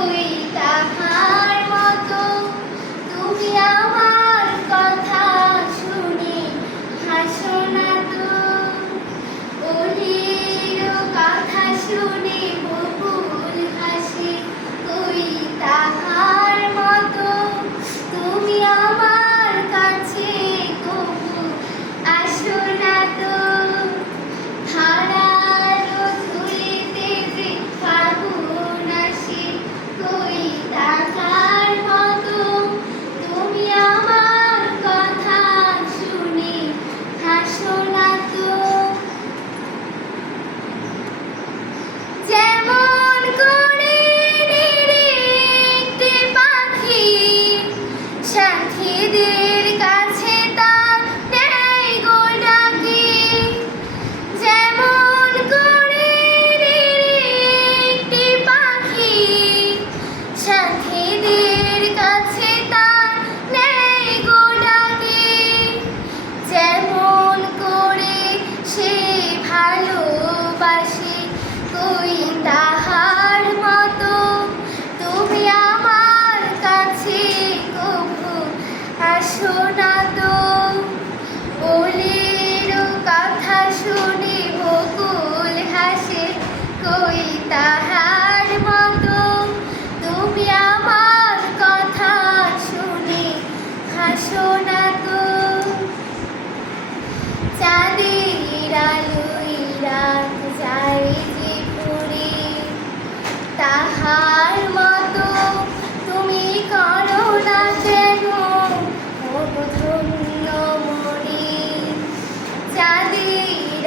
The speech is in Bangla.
কবিতা পাখিদের কাছে তার নেই যেমন করে পাখি, সাথীদের কাছে তার নেই যেমন করে সে ভালোবাসে কই হই তাহার মতো। তুমি আমার কথা শুনে হাসো তো। চাঁদের আলোই রাত যায় তাহার মতো তুমি করো না কেন? ধন্য মনে। চাঁদের